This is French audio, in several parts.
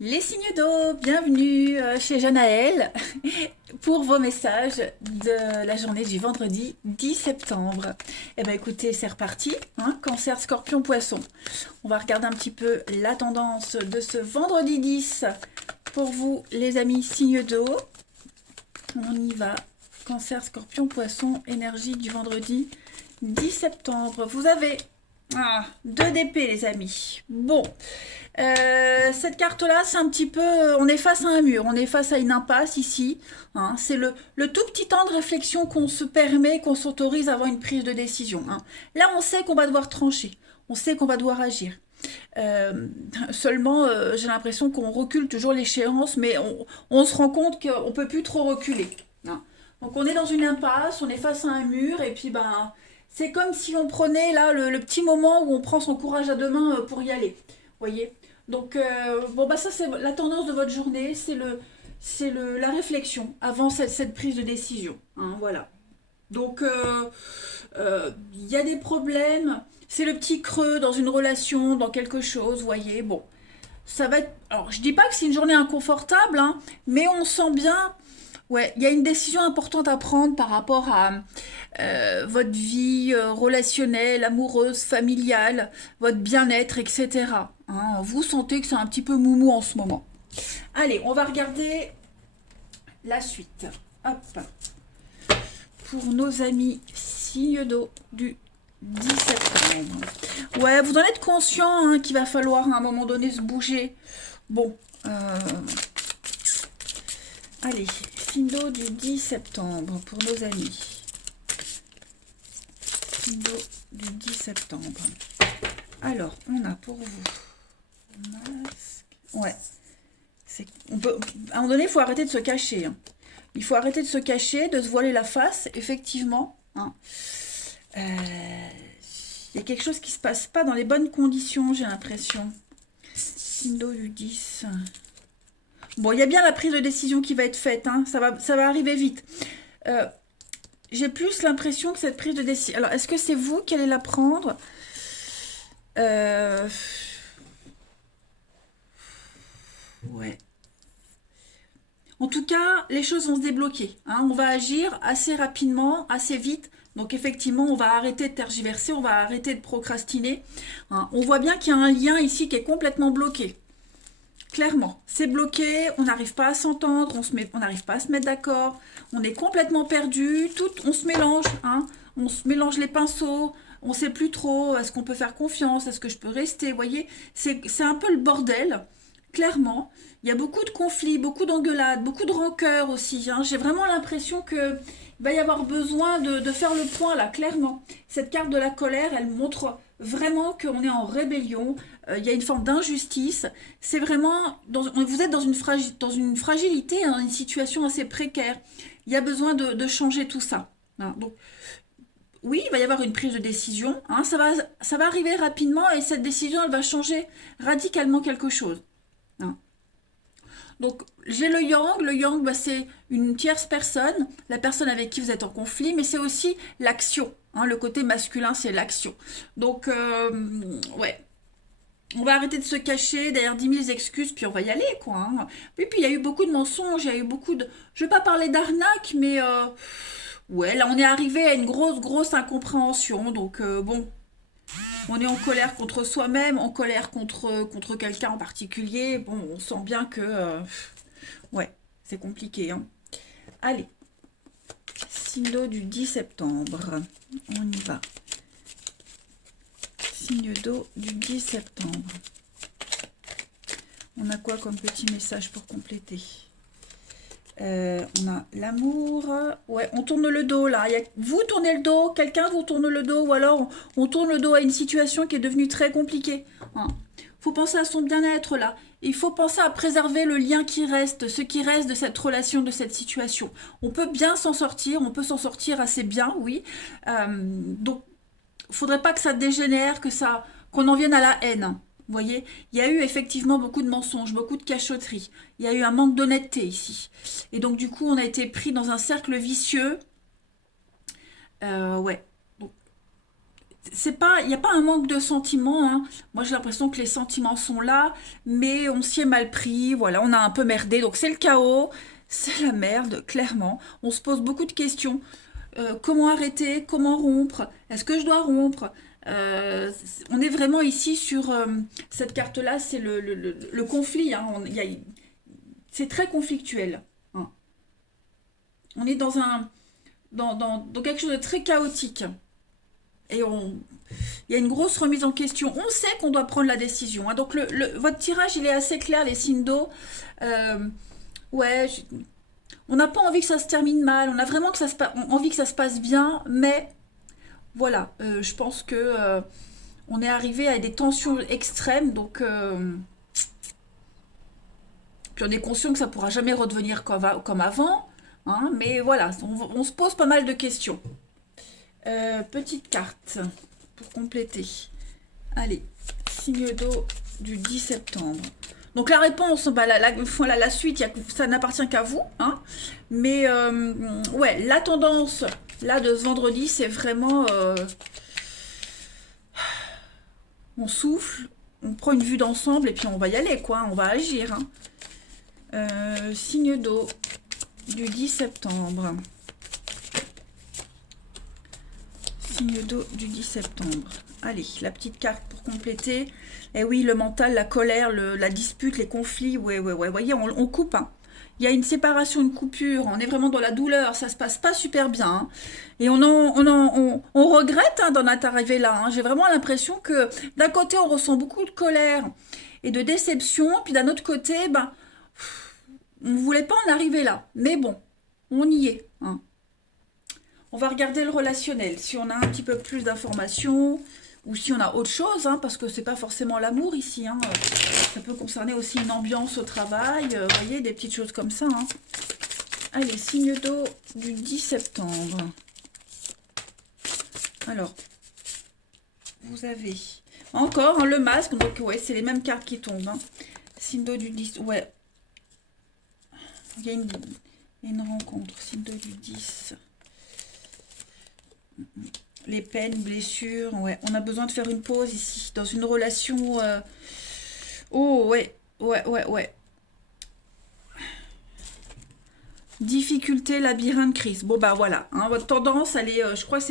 Les signes d'eau, bienvenue chez Janaël pour vos messages de la journée du vendredi 10 septembre. Eh bien écoutez, c'est reparti, hein, Cancer, Scorpion, Poisson. On va regarder un petit peu la tendance de ce vendredi 10 pour vous les amis signes d'eau. On y va, Cancer, Scorpion, Poisson, énergie du vendredi 10 septembre. Vous avez 2 d'épée les amis. Bon, cette carte-là, c'est un petit peu... On est face à un mur, on est face à une impasse ici. Hein, c'est le tout petit temps de réflexion qu'on se permet, qu'on s'autorise à avoir une prise de décision. Hein. Là, on sait qu'on va devoir trancher, on sait qu'on va devoir agir. Seulement, j'ai l'impression qu'on recule toujours l'échéance, mais on se rend compte qu'on ne peut plus trop reculer. Hein. Donc on est dans une impasse, on est face à un mur, et puis ben... C'est comme si on prenait là le petit moment où on prend son courage à deux mains pour y aller. Vous voyez. Donc bon bah ça c'est la tendance de votre journée, c'est la réflexion avant cette prise de décision. Hein, voilà. Donc il y a des problèmes. C'est le petit creux dans une relation, dans quelque chose, vous voyez. Bon, ça va être. Alors je dis pas que c'est une journée inconfortable, hein, mais on sent bien. Ouais, il y a une décision importante à prendre par rapport à votre vie relationnelle, amoureuse, familiale, votre bien-être, etc. Hein, vous sentez que c'est un petit peu moumou en ce moment. Allez, on va regarder la suite. Hop. Pour nos amis signes d'eau du 10 septembre. Ouais, vous en êtes conscient hein, qu'il va falloir à un moment donné se bouger. Bon, allez, signe d'eau du 10 septembre pour nos amis. Signe d'eau du 10 septembre. Alors, on a pour vous masque. Ouais. À un moment donné, il faut arrêter de se cacher. Hein. Il faut arrêter de se cacher, de se voiler la face, effectivement. Hein. Y a quelque chose qui se passe pas dans les bonnes conditions, j'ai l'impression. Signe d'eau du 10. Bon, il y a bien la prise de décision qui va être faite. Hein. Ça va arriver vite. J'ai plus l'impression que cette prise de décision... Alors, est-ce que c'est vous qui allez la prendre Ouais. En tout cas, les choses vont se débloquer. Hein. On va agir assez rapidement, assez vite. Donc effectivement, on va arrêter de tergiverser, on va arrêter de procrastiner. Hein. On voit bien qu'il y a un lien ici qui est complètement bloqué. Clairement, c'est bloqué, on n'arrive pas à s'entendre, on n'arrive pas à se mettre d'accord, on est complètement perdu, on se mélange, hein, on se mélange les pinceaux, on ne sait plus trop, est-ce qu'on peut faire confiance, est-ce que je peux rester, vous voyez, c'est un peu le bordel, clairement. Il y a beaucoup de conflits, beaucoup d'engueulades, beaucoup de rancœur aussi. Hein. J'ai vraiment l'impression que il va y avoir besoin de faire le point là, clairement. Cette carte de la colère, elle montre vraiment qu'on est en rébellion. Il y a une forme d'injustice. C'est vraiment, vous êtes dans dans une fragilité, hein, une situation assez précaire. Il y a besoin de changer tout ça. Hein. Donc, oui, il va y avoir une prise de décision. Hein, ça va arriver rapidement et cette décision, elle va changer radicalement quelque chose. Hein. Donc, j'ai le yang. Le yang, bah, c'est une tierce personne, la personne avec qui vous êtes en conflit, mais c'est aussi l'action. Hein, le côté masculin, c'est l'action. Donc, ouais. On va arrêter de se cacher derrière 10 000 excuses, puis on va y aller, quoi. Hein. Et puis, il y a eu beaucoup de mensonges, il y a eu beaucoup de... Je ne vais pas parler d'arnaque, mais... Ouais, là, on est arrivé à une grosse incompréhension. Donc, bon, on est en colère contre soi-même, en colère contre quelqu'un en particulier. Bon, on sent bien que... ouais, c'est compliqué. Hein. Allez, signe d'eau du 10 septembre. On y va. Signe d'eau du 10 septembre. On a quoi comme petit message pour compléter on a l'amour. Ouais, on tourne le dos là. Vous tournez le dos, quelqu'un vous tourne le dos, ou alors on tourne le dos à une situation qui est devenue très compliquée. Hein. Faut penser à son bien-être là. Il faut penser à préserver le lien qui reste, ce qui reste de cette relation, de cette situation. On peut bien s'en sortir, on peut s'en sortir assez bien, oui. Donc, il faudrait pas que ça dégénère, qu'on en vienne à la haine. Vous voyez, il y a eu effectivement beaucoup de mensonges, beaucoup de cachotteries. Il y a eu un manque d'honnêteté ici. Et donc, du coup, on a été pris dans un cercle vicieux. Ouais. Donc, c'est pas, il n'y a pas un manque de sentiments, hein. Moi, j'ai l'impression que les sentiments sont là, mais on s'y est mal pris. Voilà, on a un peu merdé. Donc, c'est le chaos, c'est la merde, clairement. On se pose beaucoup de questions. Comment arrêter? Comment rompre? Est-ce que je dois rompre? On est vraiment ici sur cette carte-là, c'est le conflit, hein. C'est très conflictuel, hein. On est dans quelque chose de très chaotique. Et il y a une grosse remise en question. On sait qu'on doit prendre la décision, hein. Donc votre tirage, il est assez clair, les signes d'eau. Euh, ouais, on n'a pas envie que ça se termine mal. On a vraiment envie que ça se passe bien. Mais voilà, je pense que on est arrivé à des tensions extrêmes. Donc, puis on est conscient que ça pourra jamais redevenir comme avant, hein. Mais voilà, on se pose pas mal de questions. Petite carte pour compléter. Allez, signe d'eau du 10 septembre. Donc la réponse, bah, voilà, la suite, ça n'appartient qu'à vous, hein. Mais ouais, la tendance là de ce vendredi, c'est vraiment on souffle, on prend une vue d'ensemble et puis on va y aller, quoi. On va agir, hein. Signe d'eau du 10 septembre. Signe d'eau du 10 septembre. Allez, la petite carte pour compléter. Et oui, le mental, la colère, la dispute, les conflits. Ouais. Vous voyez, on coupe, hein. Il y a une séparation, une coupure. On est vraiment dans la douleur. Ça se passe pas super bien, hein. Et on regrette, hein, d'en être arrivé là, hein. J'ai vraiment l'impression que d'un côté, on ressent beaucoup de colère et de déception. Puis d'un autre côté, ben, on ne voulait pas en arriver là. Mais bon, on y est, hein. On va regarder le relationnel, si on a un petit peu plus d'informations ou si on a autre chose, hein, parce que c'est pas forcément l'amour ici, hein. Ça peut concerner aussi une ambiance au travail, vous voyez, des petites choses comme ça, hein. Allez, signe d'eau du 10 septembre. Alors, vous avez encore, hein, le masque, donc ouais, c'est les mêmes cartes qui tombent, hein. Signe d'eau du 10, ouais. Il y a une rencontre, signe d'eau du 10. Les peines, blessures, ouais. On a besoin de faire une pause ici, dans une relation. Oh, ouais. Difficulté, labyrinthe, crise. Bon, bah voilà, hein, votre tendance, elle est, je crois que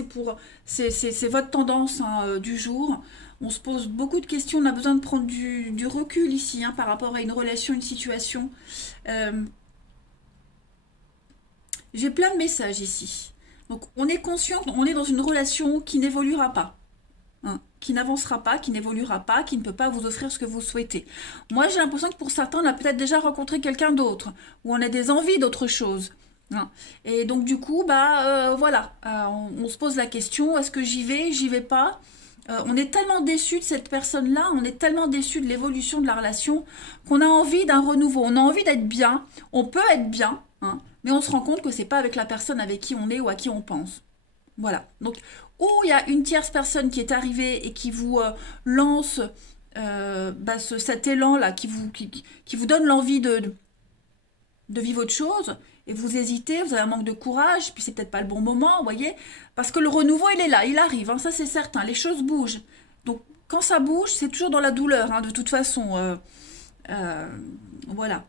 c'est votre tendance, hein, du jour. On se pose beaucoup de questions, on a besoin de prendre du recul ici, hein, par rapport à une relation, une situation. Euh, j'ai plein de messages ici. Donc, on est conscient qu'on est dans une relation qui n'évoluera pas, hein, qui n'avancera pas, qui n'évoluera pas, qui ne peut pas vous offrir ce que vous souhaitez. Moi, j'ai l'impression que pour certains, on a peut-être déjà rencontré quelqu'un d'autre, ou on a des envies d'autre chose, hein. Et donc, du coup, bah voilà, on se pose la question, est-ce que j'y vais pas? On est tellement déçu de cette personne-là, on est tellement déçu de l'évolution de la relation qu'on a envie d'un renouveau, on a envie d'être bien, on peut être bien, hein, mais on se rend compte que c'est pas avec la personne avec qui on est ou à qui on pense. Voilà. Donc, ou il y a une tierce personne qui est arrivée et qui vous lance bah, cet élan-là, qui vous donne l'envie de vivre autre chose, et vous hésitez, vous avez un manque de courage, puis c'est peut-être pas le bon moment, vous voyez, parce que le renouveau, il est là, il arrive, hein, ça c'est certain, les choses bougent. Donc, quand ça bouge, c'est toujours dans la douleur, hein, de toute façon. Euh, voilà.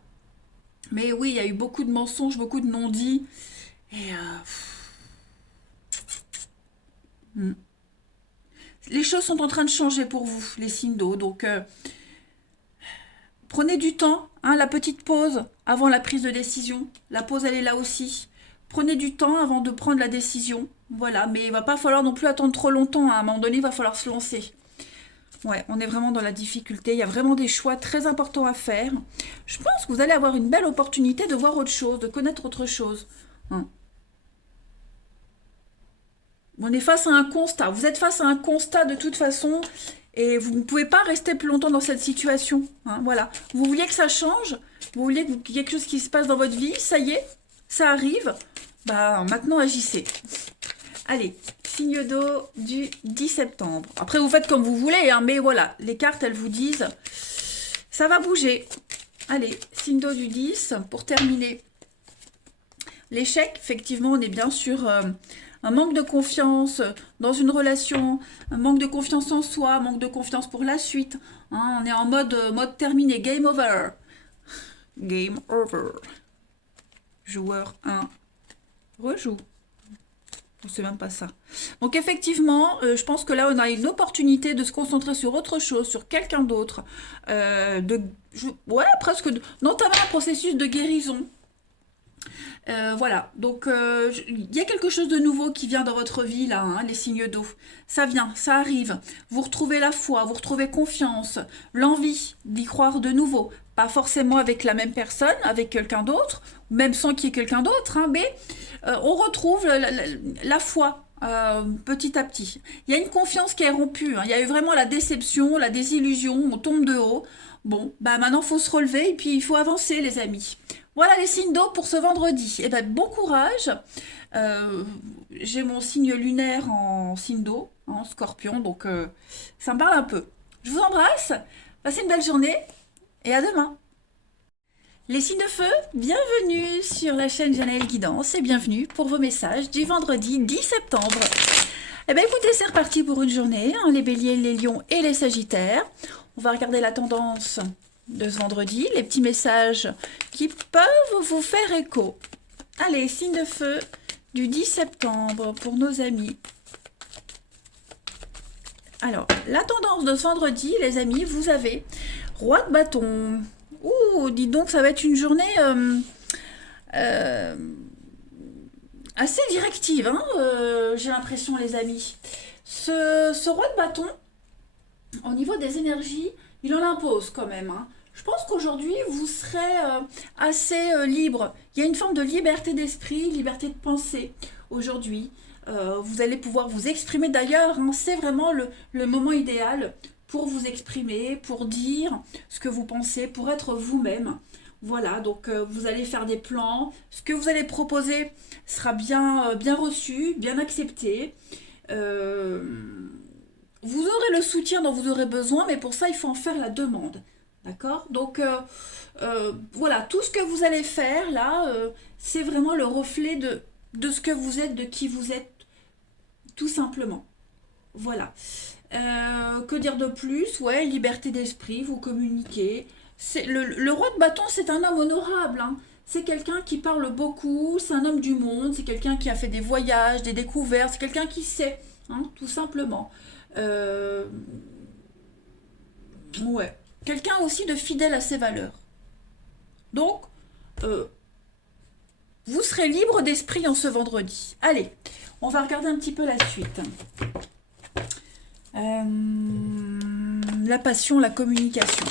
Mais oui, il y a eu beaucoup de mensonges, beaucoup de non-dits, et hmm. Les choses sont en train de changer pour vous, les signes d'eau. Donc, prenez du temps, hein, la petite pause avant la prise de décision. La pause, elle est là aussi. Prenez du temps avant de prendre la décision. Voilà, mais il va pas falloir non plus attendre trop longtemps, hein. À un moment donné, il va falloir se lancer. Ouais, on est vraiment dans la difficulté. Il y a vraiment des choix très importants à faire. Je pense que vous allez avoir une belle opportunité de voir autre chose, de connaître autre chose, hein. On est face à un constat. Vous êtes face à un constat de toute façon et vous ne pouvez pas rester plus longtemps dans cette situation, hein, voilà. Vous vouliez que ça change, vous vouliez qu'il y ait quelque chose qui se passe dans votre vie, ça y est, ça arrive. Bah maintenant agissez. Allez, signe d'eau du 10 septembre. Après vous faites comme vous voulez, hein, mais voilà, les cartes elles vous disent ça va bouger. Allez, signe d'eau du 10 pour terminer. L'échec, effectivement, on est bien sur un manque de confiance dans une relation, un manque de confiance en soi, un manque de confiance pour la suite. Hein, on est en mode terminé, game over. Game over. Joueur 1 rejoue. C'est même pas ça. Donc effectivement, je pense que là, on a une opportunité de se concentrer sur autre chose, sur quelqu'un d'autre. Ouais, presque, notamment un processus de guérison. Voilà, donc il y a quelque chose de nouveau qui vient dans votre vie là, hein, les signes d'eau. Ça vient, ça arrive. Vous retrouvez la foi, vous retrouvez confiance, l'envie d'y croire de nouveau. Pas forcément avec la même personne, avec quelqu'un d'autre, même sans qu'il y ait quelqu'un d'autre, hein, mais on retrouve la foi. Petit à petit. Il y a une confiance qui est rompue. Hein. Il y a eu vraiment la déception, la désillusion, on tombe de haut. Bon, bah maintenant il faut se relever et puis il faut avancer les amis. Voilà les signes d'eau pour ce vendredi. Eh ben, bon courage. J'ai mon signe lunaire en signe d'eau, en scorpion, donc ça me parle un peu. Je vous embrasse, passez une belle journée et à demain. Les signes de feu, bienvenue sur la chaîne Janaël Guidance et bienvenue pour vos messages du vendredi 10 septembre. Eh bien écoutez, c'est reparti pour une journée, hein, les béliers, les lions et les sagittaires. On va regarder la tendance de ce vendredi, les petits messages qui peuvent vous faire écho. Allez, signe de feu du 10 septembre pour nos amis. Alors, la tendance de ce vendredi, les amis, vous avez roi de bâton. Ouh, dis donc, ça va être une journée assez directive, hein, j'ai l'impression, les amis. Ce roi de bâton, au niveau des énergies, il en impose quand même. Hein. Je pense qu'aujourd'hui, vous serez assez libre. Il y a une forme de liberté d'esprit, liberté de pensée aujourd'hui. Vous allez pouvoir vous exprimer d'ailleurs. Hein, c'est vraiment le moment idéal pour vous exprimer, pour dire ce que vous pensez, pour être vous-même. Voilà, donc vous allez faire des plans. Ce que vous allez proposer sera bien reçu, bien accepté. Vous aurez le soutien dont vous aurez besoin, mais pour ça, il faut en faire la demande. D'accord. Donc, voilà, tout ce que vous allez faire, là, c'est vraiment le reflet de ce que vous êtes, de qui vous êtes, tout simplement. Voilà. Que dire de plus? Ouais, liberté d'esprit, vous communiquez. Le roi de bâton, c'est un homme honorable. Hein. C'est quelqu'un qui parle beaucoup, c'est un homme du monde, c'est quelqu'un qui a fait des voyages, des découvertes, c'est quelqu'un qui sait, hein, tout simplement. Euh, ouais. Quelqu'un aussi de fidèle à ses valeurs. Donc, euh, vous serez libre d'esprit en ce vendredi. Allez, on va regarder un petit peu la suite. La passion, la communication.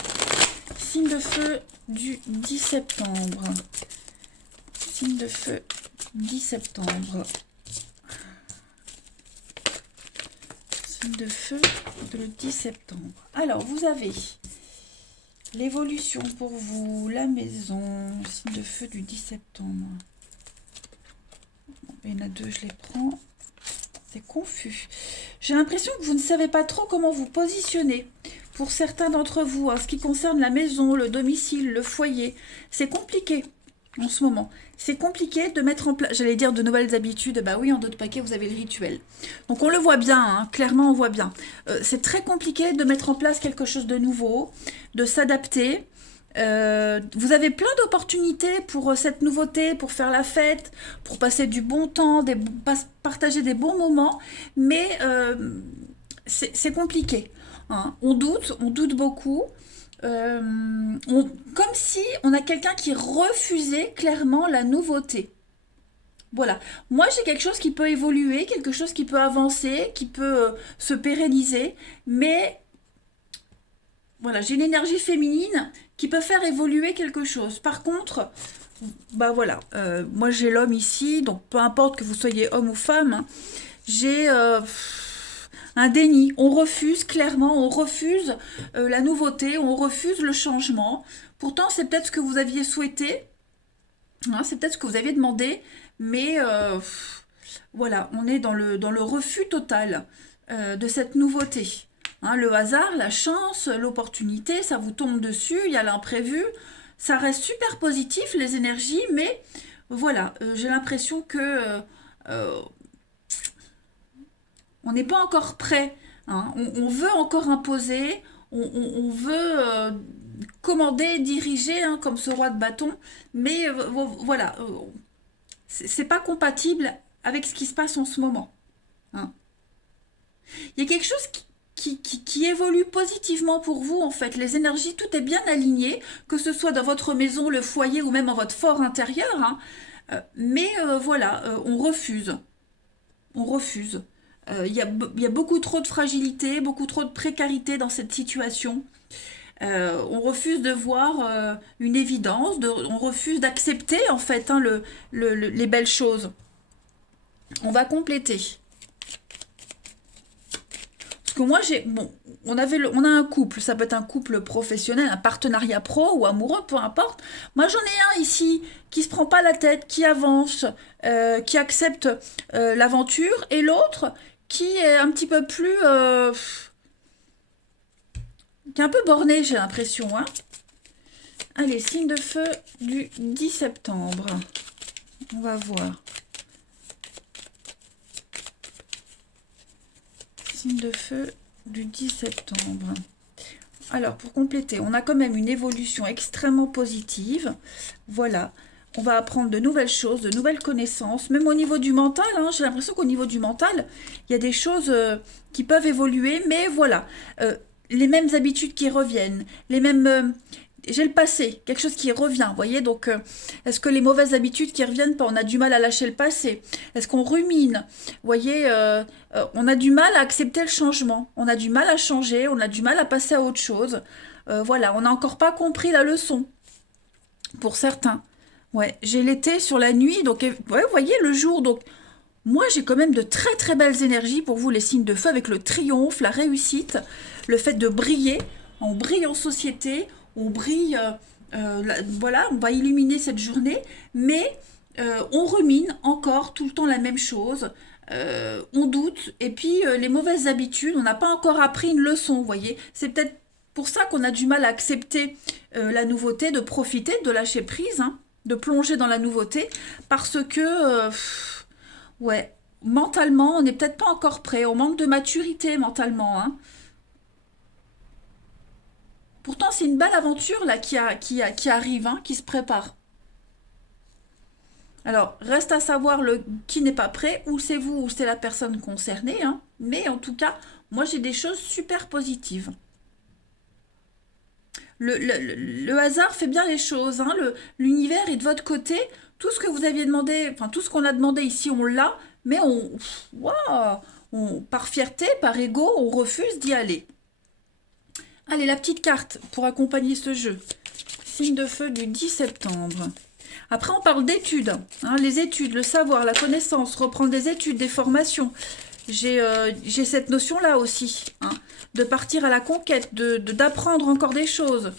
Signe de feu du 10 septembre. Signe de feu 10 septembre. Signe de feu le 10 septembre. Alors, vous avez l'évolution pour vous, la maison, signe de feu du 10 septembre. Il y en a deux, je les prends. C'est confus. J'ai l'impression que vous ne savez pas trop comment vous positionner. Pour certains d'entre vous, en ce qui concerne la maison, le domicile, le foyer, c'est compliqué en ce moment. C'est compliqué de mettre en place, j'allais dire de nouvelles habitudes. Bah oui, en d'autres paquets, vous avez le rituel. Donc on le voit bien, hein, clairement on voit bien. C'est très compliqué de mettre en place quelque chose de nouveau, de s'adapter. Vous avez plein d'opportunités pour cette nouveauté, pour faire la fête, pour passer du bon temps, partager des bons moments, mais c'est compliqué. Hein. On doute beaucoup. Comme si on a quelqu'un qui refusait clairement la nouveauté. Voilà. Moi, j'ai quelque chose qui peut évoluer, quelque chose qui peut avancer, qui peut se pérenniser, mais voilà, j'ai une énergie féminine qui peut faire évoluer quelque chose. Par contre, bah voilà, moi j'ai l'homme ici, donc peu importe que vous soyez homme ou femme, hein, j'ai un déni. On refuse clairement, on refuse la nouveauté, on refuse le changement. Pourtant, c'est peut-être ce que vous aviez souhaité, hein, c'est peut-être ce que vous aviez demandé, mais voilà, on est dans le refus total de cette nouveauté. Hein, le hasard, la chance, l'opportunité, ça vous tombe dessus, il y a l'imprévu. Ça reste super positif, les énergies, mais voilà, j'ai l'impression que On n'est pas encore prêt. Hein. On veut encore imposer, on veut commander, diriger, hein, comme ce roi de bâton, mais voilà, c'est pas compatible avec ce qui se passe en ce moment. Hein. Il y a quelque chose qui évolue positivement pour vous, en fait. Les énergies, tout est bien aligné, que ce soit dans votre maison, le foyer ou même dans votre fort intérieur. Hein. Mais voilà, on refuse. On refuse. Il y a beaucoup trop de fragilité, beaucoup trop de précarité dans cette situation. On refuse de voir une évidence, on refuse d'accepter en fait hein, les belles choses. On va compléter. Parce que moi, bon, on a un couple, ça peut être un couple professionnel, un partenariat pro ou amoureux, peu importe. Moi, j'en ai un ici qui se prend pas la tête, qui avance, qui accepte l'aventure, et l'autre qui est un petit peu plus, qui est un peu borné, j'ai l'impression. Hein. Allez, signe de feu du 10 septembre. On va voir. Signe de feu du 10 septembre. Alors, pour compléter, on a quand même une évolution extrêmement positive. Voilà. On va apprendre de nouvelles choses, de nouvelles connaissances. Même au niveau du mental, hein, j'ai l'impression qu'au niveau du mental, il y a des choses qui peuvent évoluer. Mais voilà, les mêmes habitudes qui reviennent, les mêmes... j'ai le passé, quelque chose qui revient, vous voyez, donc est-ce que les mauvaises habitudes qui reviennent pas, on a du mal à lâcher le passé, est-ce qu'on rumine, vous voyez, on a du mal à accepter le changement, on a du mal à changer, on a du mal à passer à autre chose, voilà, on n'a encore pas compris la leçon, pour certains, ouais, j'ai l'été sur la nuit, donc ouais, vous voyez, le jour, donc moi j'ai quand même de très très belles énergies pour vous, les signes de feu, avec le triomphe, la réussite, le fait de briller, on brille en société, on brille, voilà, on va illuminer cette journée, mais on rumine encore tout le temps la même chose, on doute, et puis les mauvaises habitudes, on n'a pas encore appris une leçon, vous voyez, c'est peut-être pour ça qu'on a du mal à accepter la nouveauté, de profiter, de lâcher prise, hein, de plonger dans la nouveauté, parce que, ouais, mentalement, on n'est peut-être pas encore prêt, on manque de maturité mentalement, hein. Pourtant, c'est une belle aventure là qui arrive, hein, qui se prépare. Alors, reste à savoir qui n'est pas prêt, ou c'est vous, ou c'est la personne concernée. Hein. Mais en tout cas, moi, j'ai des choses super positives. Le hasard fait bien les choses. Hein. L'univers est de votre côté. Tout ce que vous aviez demandé, enfin, tout ce qu'on a demandé ici, on l'a. Mais par fierté, par ego, on refuse d'y aller. Allez, la petite carte pour accompagner ce jeu. Signe de feu du 10 septembre. Après, on parle d'études. Hein, les études, le savoir, la connaissance, reprendre des études, des formations. J'ai cette notion-là aussi. Hein, de partir à la conquête, d'apprendre encore des choses.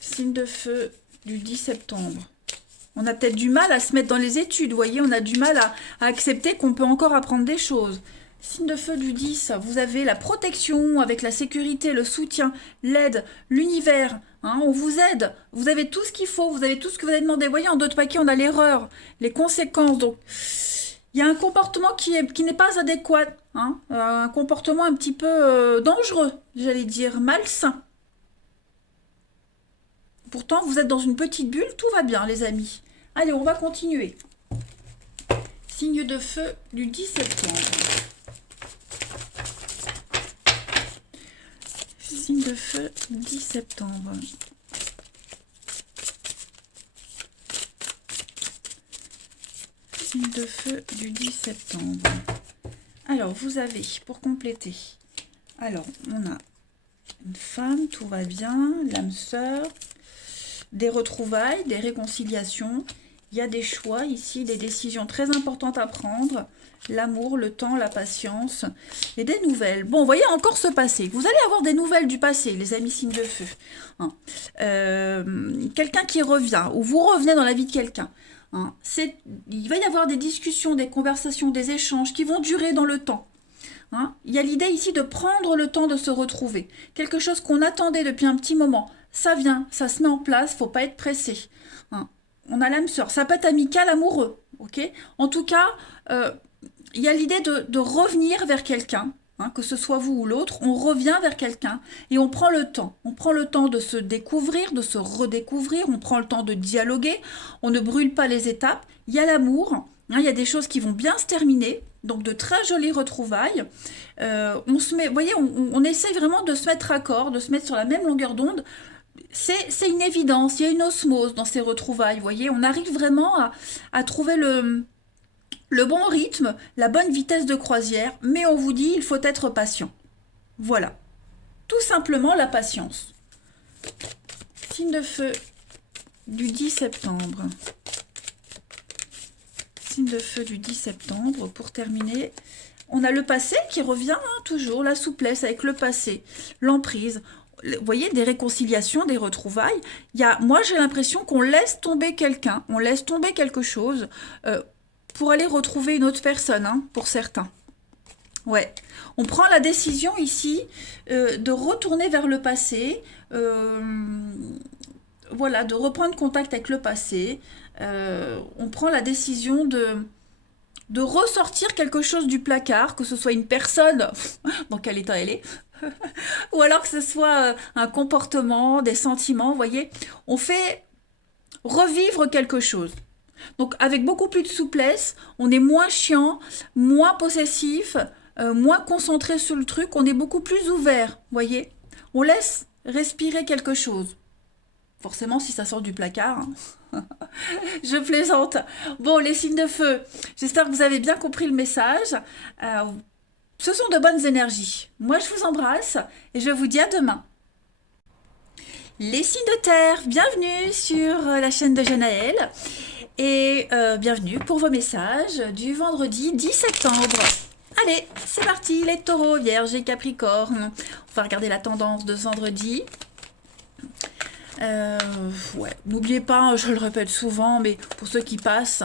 Signe de feu du 10 septembre. On a peut-être du mal à se mettre dans les études. Vous voyez, on a du mal à accepter qu'on peut encore apprendre des choses. Signe de feu du 10, vous avez la protection avec la sécurité, le soutien, l'aide, l'univers. Hein, on vous aide. Vous avez tout ce qu'il faut. Vous avez tout ce que vous avez demandé. Vous voyez, en d'autres paquets, on a l'erreur, les conséquences. Donc, il y a un comportement qui n'est pas adéquat. Hein, un comportement un petit peu dangereux, j'allais dire, malsain. Pourtant, vous êtes dans une petite bulle. Tout va bien, les amis. Allez, on va continuer. Signe de feu du 10 septembre. Signe de feu 10 septembre. Signe de feu du 10 septembre. Alors, vous avez, pour compléter, alors, on a une femme, tout va bien, l'âme sœur, des retrouvailles, des réconciliations. Il y a des choix ici, des décisions très importantes à prendre. L'amour, le temps, la patience et des nouvelles. Bon, vous voyez encore se passer. Vous allez avoir des nouvelles du passé, les amis signes de feu. Hein. Quelqu'un qui revient ou vous revenez dans la vie de quelqu'un. Hein. Il va y avoir des discussions, des conversations, des échanges qui vont durer dans le temps. Hein. Il y a l'idée ici de prendre le temps de se retrouver. Quelque chose qu'on attendait depuis un petit moment. Ça vient, ça se met en place, faut pas être pressé. Hein. On a l'âme sœur. Ça peut être amical, amoureux. Ok. En tout cas... il y a l'idée de revenir vers quelqu'un, hein, que ce soit vous ou l'autre, on revient vers quelqu'un et on prend le temps. On prend le temps de se découvrir, de se redécouvrir, on prend le temps de dialoguer, on ne brûle pas les étapes. Il y a l'amour, hein, il y a des choses qui vont bien se terminer, donc de très jolies retrouvailles. On se met, vous voyez, on essaie vraiment de se mettre d'accord, de se mettre sur la même longueur d'onde. C'est une évidence, il y a une osmose dans ces retrouvailles, vous voyez, on arrive vraiment à trouver le bon rythme, la bonne vitesse de croisière, mais on vous dit, il faut être patient. Voilà. Tout simplement la patience. Signe de feu du 10 septembre. Signe de feu du 10 septembre, pour terminer. On a le passé qui revient, hein, toujours, la souplesse avec le passé, l'emprise. Vous voyez, des réconciliations, des retrouvailles. Moi, j'ai l'impression qu'on laisse tomber quelqu'un, on laisse tomber quelque chose pour aller retrouver une autre personne, hein, pour certains. Ouais, on prend la décision ici de retourner vers le passé, voilà, de reprendre contact avec le passé. On prend la décision de ressortir quelque chose du placard, que ce soit une personne, dans quel état elle est, ou alors que ce soit un comportement, des sentiments, vous voyez. On fait revivre quelque chose. Donc avec beaucoup plus de souplesse, on est moins chiant, moins possessif, moins concentré sur le truc, on est beaucoup plus ouvert, vous voyez. On laisse respirer quelque chose. Forcément si ça sort du placard, hein. Je plaisante. Bon, les signes de feu, j'espère que vous avez bien compris le message. Ce sont de bonnes énergies. Moi je vous embrasse et je vous dis à demain. Les signes de terre, bienvenue sur la chaîne de Genaël. Et bienvenue pour vos messages du vendredi 10 septembre. Allez, c'est parti, les taureaux, vierges et capricornes. On va regarder la tendance de ce vendredi. Ouais, n'oubliez pas, je le répète souvent, mais pour ceux qui passent,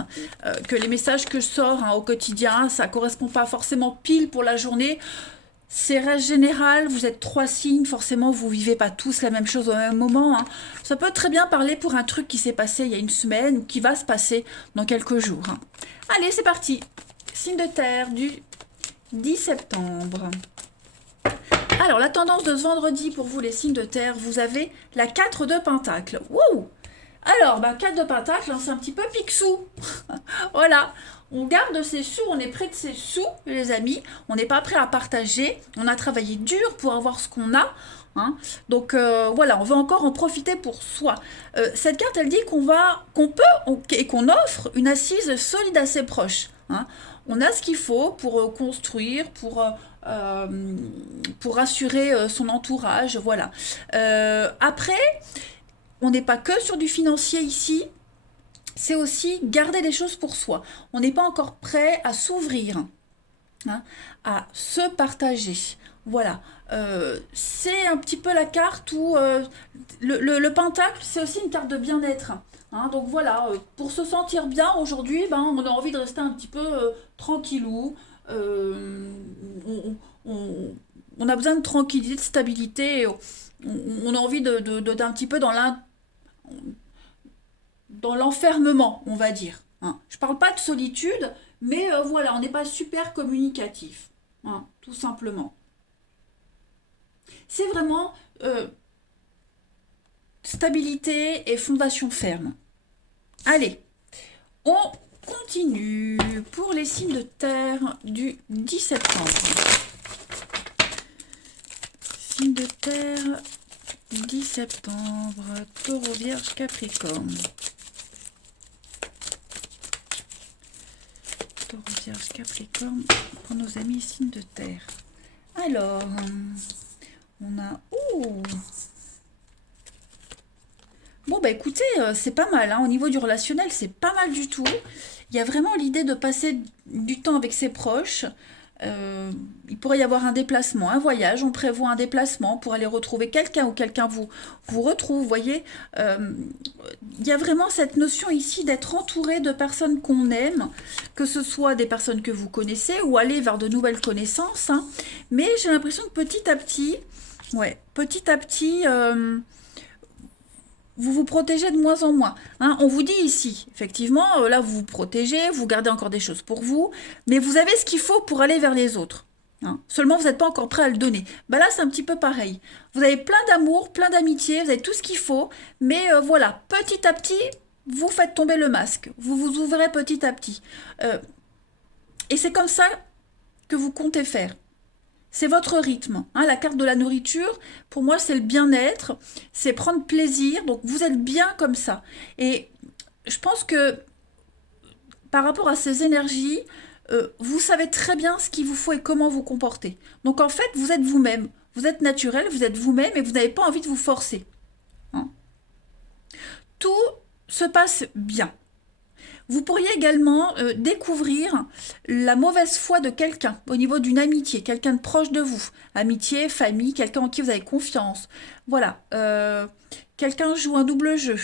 que les messages que je sors, hein, au quotidien, ça ne correspond pas forcément pile pour la journée. C'est règle générale, vous êtes 3 signes, forcément vous vivez pas tous la même chose au même moment, hein. Ça peut très bien parler pour un truc qui s'est passé il y a une semaine ou qui va se passer dans quelques jours, hein. Allez, c'est parti. Signe de terre du 10 septembre. Alors, la tendance de ce vendredi pour vous, les signes de terre, vous avez la 4 de Pentacle. Wouh! Alors, 4 de Pentacle, hein, c'est un petit peu picsou. Voilà. On garde ses sous, on est près de ses sous, les amis. On n'est pas prêt à partager. On a travaillé dur pour avoir ce qu'on a, hein. Donc voilà, on veut encore en profiter pour soi. Cette carte, elle dit qu'on peut et qu'on offre une assise solide à ses proches, hein. On a ce qu'il faut pour construire, pour rassurer son entourage, voilà. Après, on n'est pas que sur du financier ici. C'est aussi garder des choses pour soi. On n'est pas encore prêt à s'ouvrir, hein, à se partager. Voilà. C'est un petit peu la carte où le pentacle, c'est aussi une carte de bien-être, hein. Donc voilà, pour se sentir bien aujourd'hui, on a envie de rester un petit peu tranquillou. On a besoin de tranquillité, de stabilité. On a envie d'un petit peu dans l'enfermement, on va dire, hein. Je parle pas de solitude, mais voilà, on n'est pas super communicatif, hein, tout simplement. C'est vraiment stabilité et fondation ferme. Allez, on continue pour les signes de terre du 10 septembre. Signes de terre 10 septembre, taureau, vierge, capricorne. Taureau, vierge, capricorne pour nos amis signes de terre. Alors, on a... Oh, bon, écoutez, c'est pas mal, hein. Au niveau du relationnel, c'est pas mal du tout. Il y a vraiment l'idée de passer du temps avec ses proches. Il pourrait y avoir un déplacement, un voyage. On prévoit un déplacement pour aller retrouver quelqu'un ou quelqu'un vous retrouve. Vous voyez, il y a vraiment cette notion ici d'être entouré de personnes qu'on aime, que ce soit des personnes que vous connaissez ou aller vers de nouvelles connaissances, hein. Mais j'ai l'impression que petit à petit, vous vous protégez de moins en moins. Hein. On vous dit ici, effectivement, là vous vous protégez, vous gardez encore des choses pour vous, mais vous avez ce qu'il faut pour aller vers les autres. Hein. Seulement vous n'êtes pas encore prêt à le donner. Bah là c'est un petit peu pareil. Vous avez plein d'amour, plein d'amitié, vous avez tout ce qu'il faut, mais voilà, petit à petit, vous faites tomber le masque, vous vous ouvrez petit à petit. Et c'est comme ça que vous comptez faire. C'est votre rythme. Hein, la carte de la nourriture, pour moi, c'est le bien-être, c'est prendre plaisir. Donc, vous êtes bien comme ça. Et je pense que par rapport à ces énergies, vous savez très bien ce qu'il vous faut et comment vous comporter. Donc, en fait, vous êtes vous-même. Vous êtes naturel, vous êtes vous-même et vous n'avez pas envie de vous forcer. Hein. Tout se passe bien. Vous pourriez également découvrir la mauvaise foi de quelqu'un au niveau d'une amitié, quelqu'un de proche de vous. Amitié, famille, quelqu'un en qui vous avez confiance. Voilà. Quelqu'un joue un double jeu.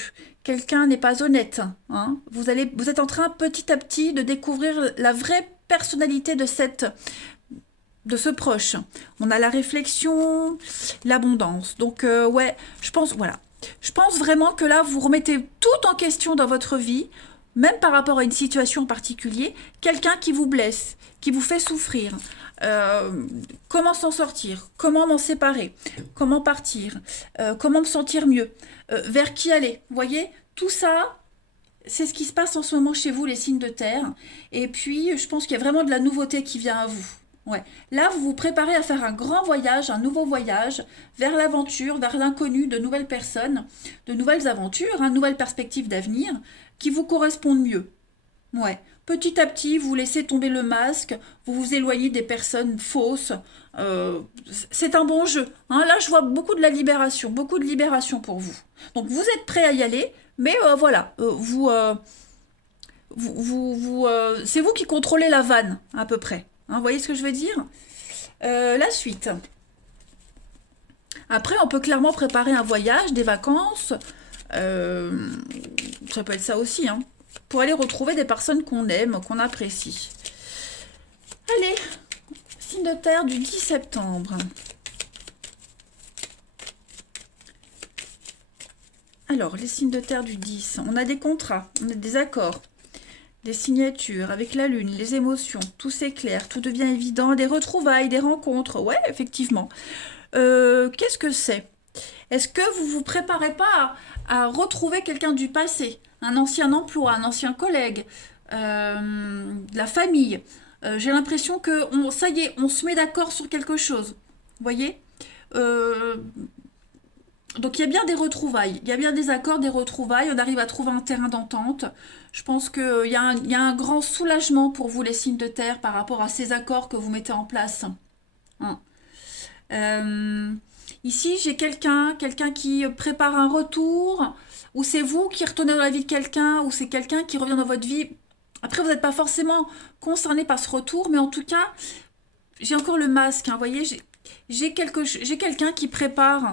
Quelqu'un n'est pas honnête. Hein. Vous êtes en train petit à petit de découvrir la vraie personnalité de ce proche. On a la réflexion, l'abondance. Donc ouais, je pense vraiment que là, vous remettez tout en question dans votre vie, même par rapport à une situation en particulier, quelqu'un qui vous blesse, qui vous fait souffrir. Comment s'en sortir? Comment m'en séparer? Comment partir? Comment me sentir mieux? Vers qui aller? Vous voyez, tout ça, c'est ce qui se passe en ce moment chez vous, les signes de terre. Et puis, je pense qu'il y a vraiment de la nouveauté qui vient à vous. Ouais. Là, vous vous préparez à faire un grand voyage, un nouveau voyage vers l'aventure, vers l'inconnu, de nouvelles personnes, de nouvelles aventures, une nouvelle perspective d'avenir qui vous correspondent mieux. Ouais. Petit à petit, vous laissez tomber le masque, vous vous éloignez des personnes fausses. C'est un bon jeu. Hein. Là, je vois beaucoup de libération pour vous. Donc, vous êtes prêt à y aller, mais voilà, c'est vous qui contrôlez la vanne, à peu près. Hein, vous voyez ce que je veux dire? La suite. Après, on peut clairement préparer un voyage, des vacances. Ça peut être ça aussi, hein, pour aller retrouver des personnes qu'on aime, qu'on apprécie. Allez, signe de terre du 10 septembre. Alors, les signes de terre du 10. On a des contrats, on a des accords. Des signatures, avec la lune, les émotions, tout s'éclaire, tout devient évident, des retrouvailles, des rencontres, ouais, effectivement. Qu'est-ce que c'est? Est-ce que vous vous préparez pas à retrouver quelqu'un du passé, un ancien emploi, un ancien collègue, de la famille? J'ai l'impression que ça y est, on se met d'accord sur quelque chose, vous voyez? Donc il y a bien des retrouvailles, il y a bien des accords, des retrouvailles, on arrive à trouver un terrain d'entente. Je pense qu'il y a un grand soulagement pour vous les signes de terre par rapport à ces accords que vous mettez en place. Hein. Ici j'ai quelqu'un qui prépare un retour, ou c'est vous qui retournez dans la vie de quelqu'un, ou c'est quelqu'un qui revient dans votre vie. Après vous n'êtes pas forcément concerné par ce retour, mais en tout cas, j'ai encore le masque, hein, vous voyez, j'ai quelqu'un qui prépare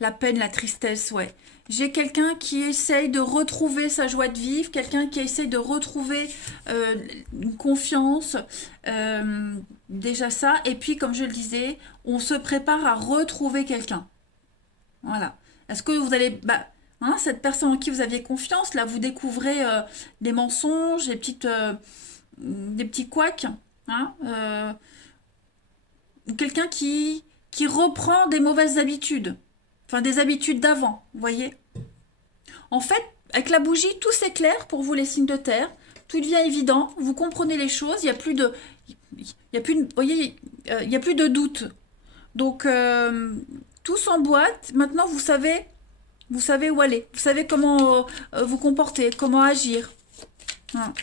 la peine, la tristesse, ouais. J'ai quelqu'un qui essaye de retrouver sa joie de vivre, quelqu'un qui essaye de retrouver une confiance, déjà ça. Et puis, comme je le disais, on se prépare à retrouver quelqu'un. Voilà. Est-ce que vous allez... Bah, cette personne en qui vous aviez confiance, là, vous découvrez des mensonges, des petits couacs. Hein, quelqu'un qui reprend des mauvaises habitudes. Enfin, des habitudes d'avant, vous voyez. En fait, avec la bougie, tout s'éclaire pour vous les signes de terre. Tout devient évident, vous comprenez les choses, il n'y a plus de... vous voyez, il y a plus de doute. Donc, tout s'emboîte. Maintenant, vous savez où aller. Vous savez comment vous comporter, comment agir. Hein.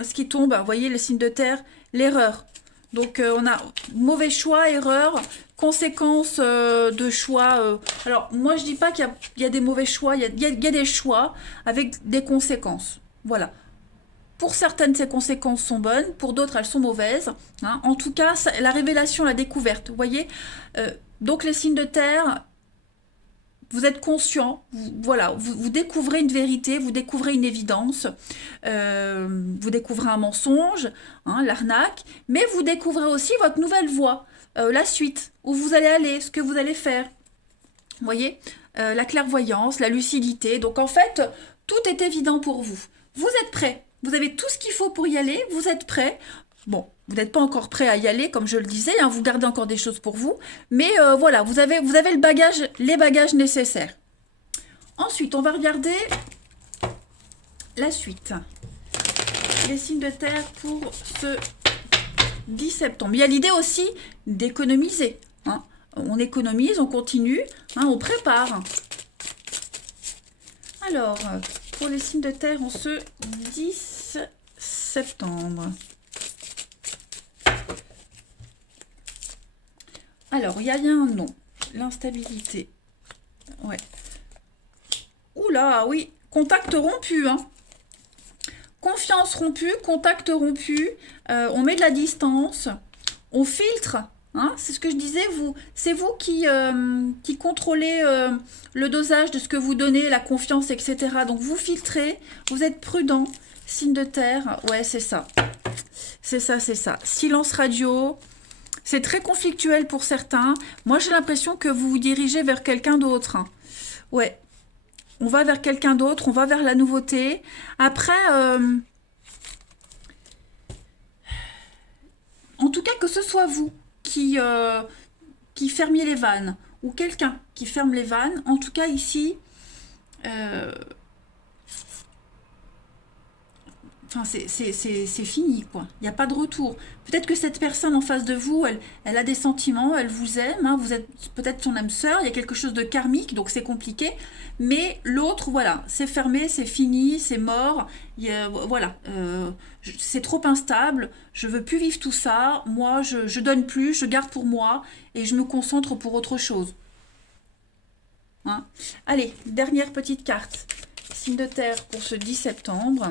Ce qui tombe, vous voyez, le signe de terre, l'erreur. Donc, on a mauvais choix, erreur, conséquences de choix. Alors, moi, je dis pas qu'il y a des mauvais choix, il y a des choix avec des conséquences. Voilà. Pour certaines, ces conséquences sont bonnes, pour d'autres, elles sont mauvaises. Hein. En tout cas, la révélation, la découverte, vous voyez. Donc, les signes de terre, vous êtes conscient, voilà, vous découvrez une vérité, vous découvrez une évidence, vous découvrez un mensonge, hein, l'arnaque, mais vous découvrez aussi votre nouvelle voie, la suite, où vous allez aller, ce que vous allez faire. Vous voyez, la clairvoyance, la lucidité. Donc en fait, tout est évident pour vous. Vous êtes prêts. Vous avez tout ce qu'il faut pour y aller. Vous êtes prêts. Bon, vous n'êtes pas encore prêt à y aller, comme je le disais. Hein, vous gardez encore des choses pour vous. Mais voilà, vous avez le bagage, les bagages nécessaires. Ensuite, on va regarder la suite. Les signes de terre pour ce 10 septembre. Il y a l'idée aussi d'économiser. Hein. On économise, on continue, hein, on prépare. Alors, pour les signes de terre en ce 10 septembre. Alors, il y a un nom. L'instabilité. Ouais. Oula, oui. Contact rompu, hein. Confiance rompue, contact rompu. On met de la distance. On filtre. Hein, c'est ce que je disais, c'est vous qui contrôlez le dosage de ce que vous donnez, la confiance, etc. Donc vous filtrez, vous êtes prudent. Signe de terre, ouais, c'est ça. C'est ça, c'est ça. Silence radio. C'est très conflictuel pour certains. Moi, j'ai l'impression que vous vous dirigez vers quelqu'un d'autre. Hein. Ouais. On va vers quelqu'un d'autre, on va vers la nouveauté. Après, en tout cas, que ce soit vous qui fermiez les vannes ou quelqu'un qui ferme les vannes, en tout cas ici, enfin, c'est fini, quoi. Il n'y a pas de retour. Peut-être que cette personne en face de vous, elle a des sentiments, elle vous aime, hein, vous êtes peut-être son âme sœur, il y a quelque chose de karmique, donc c'est compliqué. Mais l'autre, voilà, c'est fermé, c'est fini, c'est mort. Voilà, c'est trop instable, je veux plus vivre tout ça. Moi, je donne plus, je garde pour moi et je me concentre pour autre chose. Hein. Allez, dernière petite carte. Signe de terre pour ce 10 septembre.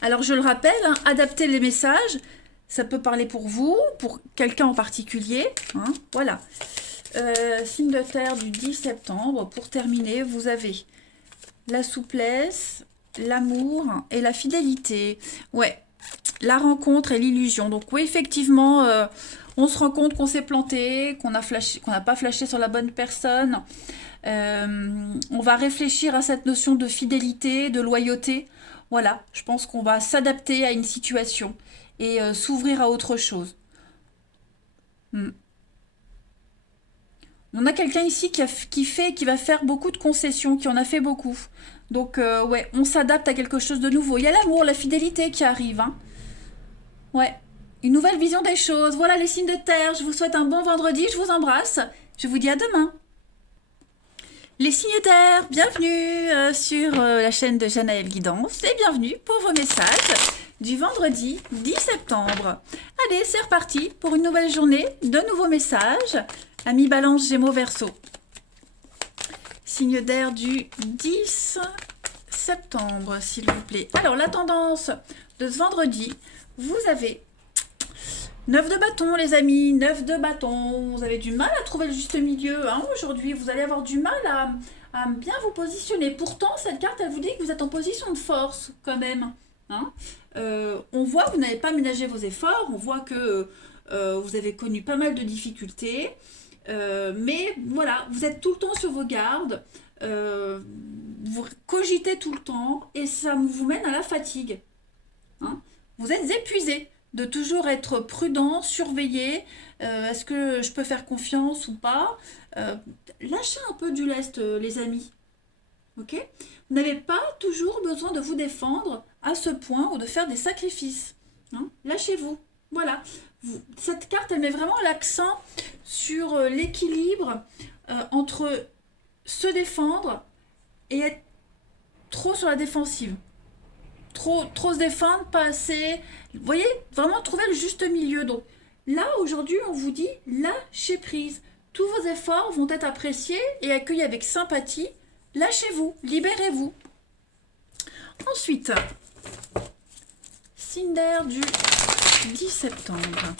Alors, je le rappelle, hein, adapter les messages, ça peut parler pour vous, pour quelqu'un en particulier. Hein, voilà. Signe de terre du 10 septembre. Pour terminer, vous avez la souplesse, l'amour et la fidélité. Ouais, la rencontre et l'illusion. Donc oui, effectivement, on se rend compte qu'on s'est planté, qu'on n'a pas flashé sur la bonne personne. On va réfléchir à cette notion de fidélité, de loyauté. Voilà, je pense qu'on va s'adapter à une situation et s'ouvrir à autre chose. Hmm. On a quelqu'un ici qui va faire beaucoup de concessions, qui en a fait beaucoup. Donc, ouais, on s'adapte à quelque chose de nouveau. Il y a l'amour, la fidélité qui arrive. Hein. Ouais, une nouvelle vision des choses. Voilà les signes de terre. Je vous souhaite un bon vendredi. Je vous embrasse. Je vous dis à demain. Les signes d'air, bienvenue sur la chaîne de Janaël Guidance et bienvenue pour vos messages du vendredi 10 septembre. Allez, c'est reparti pour une nouvelle journée, de nouveaux messages. Amis Balance, Gémeaux, Verseau. Signe d'air du 10 septembre, s'il vous plaît. Alors, la tendance de ce vendredi, vous avez 9 de bâton, les amis, 9 de bâton. Vous avez du mal à trouver le juste milieu. Hein, aujourd'hui, vous allez avoir du mal à bien vous positionner. Pourtant, cette carte, elle vous dit que vous êtes en position de force, quand même. Hein, on voit que vous n'avez pas ménagé vos efforts. On voit que vous avez connu pas mal de difficultés. Mais voilà, vous êtes tout le temps sur vos gardes. Vous cogitez tout le temps. Et ça vous mène à la fatigue. Hein, vous êtes épuisé. De toujours être prudent, surveiller, est-ce que je peux faire confiance ou pas, lâchez un peu du lest, les amis, ok. Vous n'avez pas toujours besoin de vous défendre à ce point ou de faire des sacrifices, hein. Lâchez-vous, voilà. Cette carte, elle met vraiment l'accent sur l'équilibre entre se défendre et être trop sur la défensive. Trop se défendre, pas assez. Vous voyez, vraiment trouver le juste milieu. Donc là, aujourd'hui, on vous dit lâchez prise. Tous vos efforts vont être appréciés et accueillis avec sympathie. Lâchez-vous, libérez-vous. Ensuite, signe d'air du 10 septembre.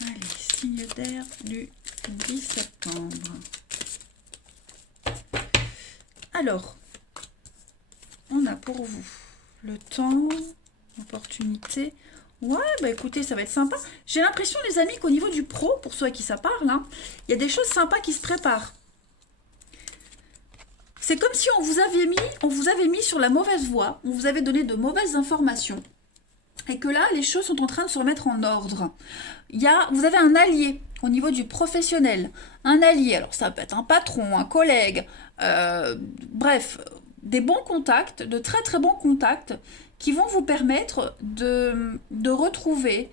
Allez, signe d'air du 10 septembre. Alors, on a pour vous le temps, l'opportunité. Ouais, bah écoutez, ça va être sympa. J'ai l'impression, les amis, qu'au niveau du pro, pour ceux à qui ça parle, hein, il y a des choses sympas qui se préparent. C'est comme si on vous avait mis sur la mauvaise voie, on vous avait donné de mauvaises informations, et que là, les choses sont en train de se remettre en ordre. Vous avez un allié au niveau du professionnel, un allié, alors ça peut être un patron, un collègue, bref, des bons contacts, de très très bons contacts, qui vont vous permettre de retrouver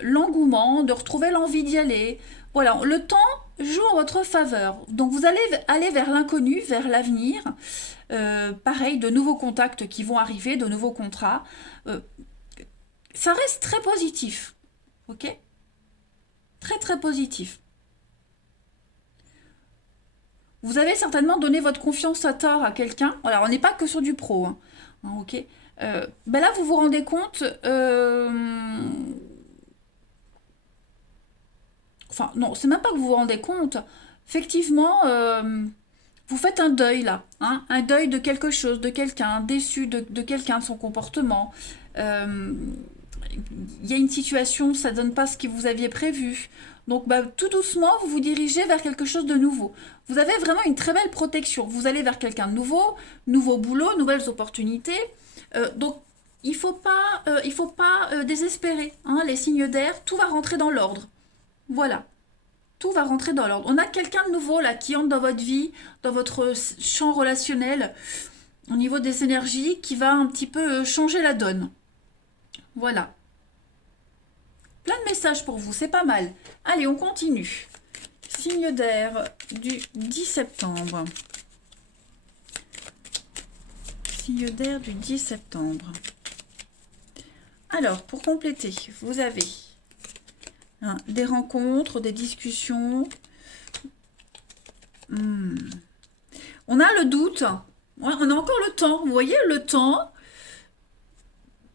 l'engouement, de retrouver l'envie d'y aller. Voilà, le temps joue en votre faveur. Donc vous allez aller vers l'inconnu, vers l'avenir. Pareil, de nouveaux contacts qui vont arriver, de nouveaux contrats. Euh, Ça reste très positif. Ok? Très très positif. Vous avez certainement donné votre confiance à tort à quelqu'un. Alors on n'est pas que sur du pro. Hein. Hein, ok? Ben là, vous vous rendez compte. Enfin, non, c'est même pas que vous vous rendez compte. Effectivement, vous faites un deuil là, hein, un deuil de quelque chose, de quelqu'un, déçu de quelqu'un, de son comportement. Euh, Il y a une situation, ça donne pas ce que vous aviez prévu. Donc, bah, tout doucement, vous vous dirigez vers quelque chose de nouveau. Vous avez vraiment une très belle protection. Vous allez vers quelqu'un de nouveau, nouveau boulot, nouvelles opportunités. Donc, il faut pas désespérer. Hein, les signes d'air, tout va rentrer dans l'ordre. Voilà. Tout va rentrer dans l'ordre. On a quelqu'un de nouveau là qui entre dans votre vie, dans votre champ relationnel, au niveau des énergies, qui va un petit peu changer la donne. Voilà. Plein de messages pour vous, c'est pas mal. Allez, on continue. Signe d'air du 10 septembre. Signe d'air du 10 septembre. Alors, pour compléter, vous avez hein, des rencontres, des discussions. On a le doute. Ouais, on a encore le temps. Vous voyez, le temps,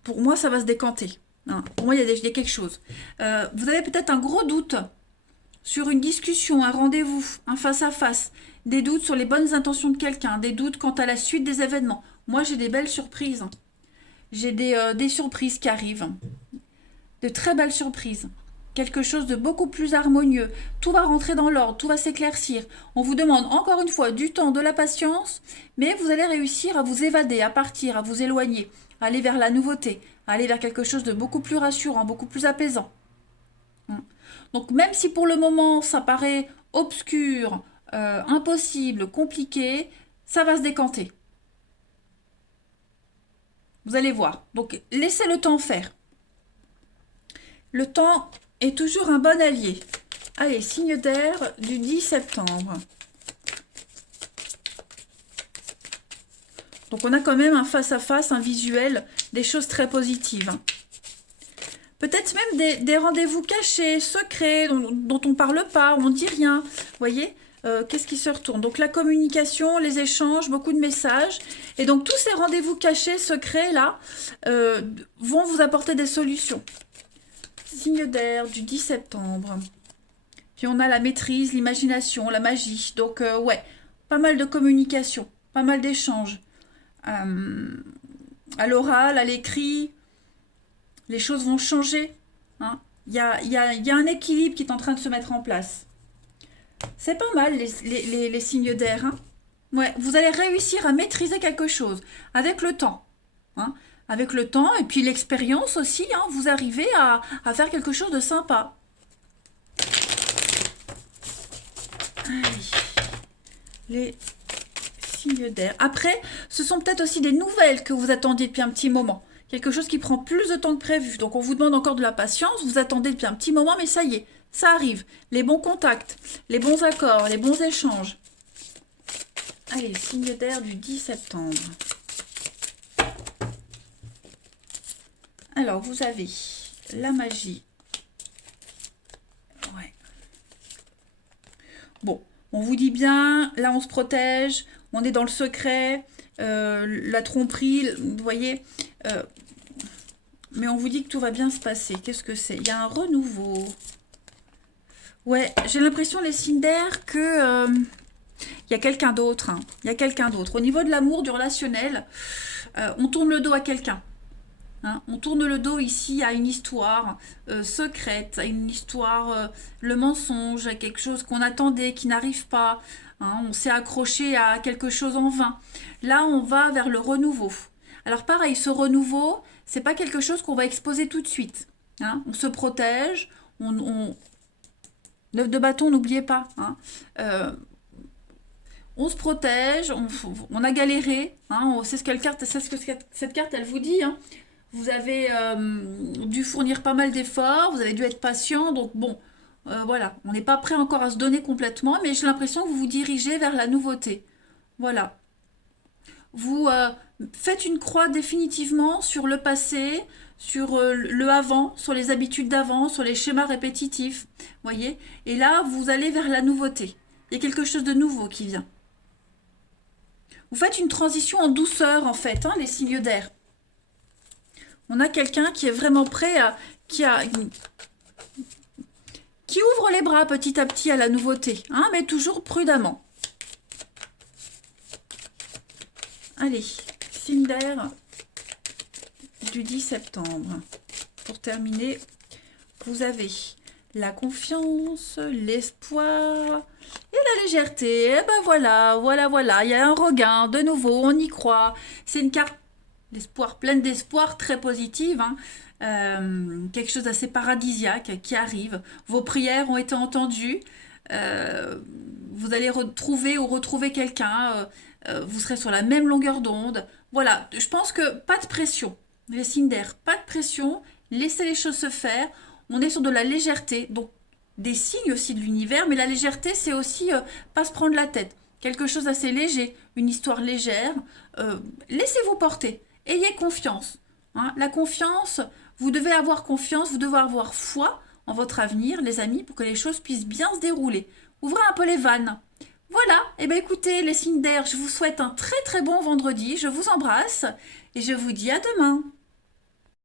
pour moi, ça va se décanter. Hein, pour moi, il y a quelque chose. Vous avez peut-être un gros doute sur une discussion, un rendez-vous, un face-à-face, des doutes sur les bonnes intentions de quelqu'un, des doutes quant à la suite des événements. Moi, j'ai des belles surprises. J'ai des surprises qui arrivent. De très belles surprises. Quelque chose de beaucoup plus harmonieux. Tout va rentrer dans l'ordre, tout va s'éclaircir. On vous demande encore une fois du temps, de la patience, mais vous allez réussir à vous évader, à partir, à vous éloigner, à aller vers la nouveauté, à aller vers quelque chose de beaucoup plus rassurant, beaucoup plus apaisant. Donc même si pour le moment ça paraît obscur, impossible, compliqué, ça va se décanter. Vous allez voir. Donc laissez le temps faire. Le temps est toujours un bon allié. Allez, signe d'air du 10 septembre. Donc on a quand même un face-à-face, un visuel, des choses très positives. Peut-être même des rendez-vous cachés, secrets, dont on ne parle pas, on ne dit rien. Vous voyez qu'est-ce qui se retourne? Donc la communication, les échanges, beaucoup de messages. Et donc tous ces rendez-vous cachés, secrets, là, vont vous apporter des solutions. Signe d'air du 10 septembre. Puis on a la maîtrise, l'imagination, la magie. Donc ouais, pas mal de communication, pas mal d'échanges. À l'oral, à l'écrit, les choses vont changer. Hein. Il y a un équilibre qui est en train de se mettre en place. C'est pas mal les signes d'air. Hein. Ouais, vous allez réussir à maîtriser quelque chose avec le temps. Hein. Avec le temps et puis l'expérience aussi, hein, vous arrivez à faire quelque chose de sympa. Allez. Les signes d'air. Après, ce sont peut-être aussi des nouvelles que vous attendiez depuis un petit moment. Quelque chose qui prend plus de temps que prévu. Donc on vous demande encore de la patience, vous attendez depuis un petit moment, mais ça y est, ça arrive. Les bons contacts, les bons accords, les bons échanges. Allez, signe d'air du 10 septembre. Alors, vous avez la magie. Ouais. Bon, on vous dit bien, là on se protège, on est dans le secret, la tromperie, vous voyez. Mais on vous dit que tout va bien se passer. Qu'est-ce que c'est? Il y a un renouveau. Ouais, j'ai l'impression, les signes d'air, que il y a quelqu'un d'autre. Hein. Il y a quelqu'un d'autre. Au niveau de l'amour, du relationnel, on tourne le dos à quelqu'un. Hein. On tourne le dos ici à une histoire secrète, à une histoire, le mensonge, à quelque chose qu'on attendait, qui n'arrive pas. Hein. On s'est accroché à quelque chose en vain. Là, on va vers le renouveau. Alors pareil, ce renouveau, c'est pas quelque chose qu'on va exposer tout de suite. Hein. On se protège, on... 9 de bâton, n'oubliez pas. Hein. On se protège, on a galéré. Hein. C'est ce que cette carte, elle vous dit. Hein. Vous avez dû fournir pas mal d'efforts, vous avez dû être patient, donc bon, voilà, on n'est pas prêt encore à se donner complètement, mais j'ai l'impression que vous vous dirigez vers la nouveauté. Voilà. Vous faites une croix définitivement sur le passé, sur le avant, sur les habitudes d'avant, sur les schémas répétitifs, voyez. Et là, vous allez vers la nouveauté. Il y a quelque chose de nouveau qui vient. Vous faites une transition en douceur, en fait, hein, les signes d'air. On a quelqu'un qui est vraiment prêt à... qui ouvre les bras petit à petit à la nouveauté, hein, mais toujours prudemment. Allez, signe d'air du 10 septembre. Pour terminer, vous avez la confiance, l'espoir et la légèreté. Et ben voilà, voilà. Il y a un regain, de nouveau, on y croit. C'est une carte d'espoir, pleine d'espoir, très positive. Hein. Quelque chose d'assez paradisiaque qui arrive. Vos prières ont été entendues. Vous allez retrouver quelqu'un. Vous serez sur la même longueur d'onde. Voilà, je pense que pas de pression. Les signes d'air, pas de pression. Laissez les choses se faire. On est sur de la légèreté. Donc, des signes aussi de l'univers. Mais la légèreté, c'est aussi pas se prendre la tête. Quelque chose d'assez léger. Une histoire légère. Laissez-vous porter. Ayez confiance. Hein. La confiance, vous devez avoir confiance, vous devez avoir foi en votre avenir, les amis, pour que les choses puissent bien se dérouler. Ouvrez un peu les vannes. Voilà, et bien écoutez, les signes d'air, je vous souhaite un très très bon vendredi, je vous embrasse et je vous dis à demain.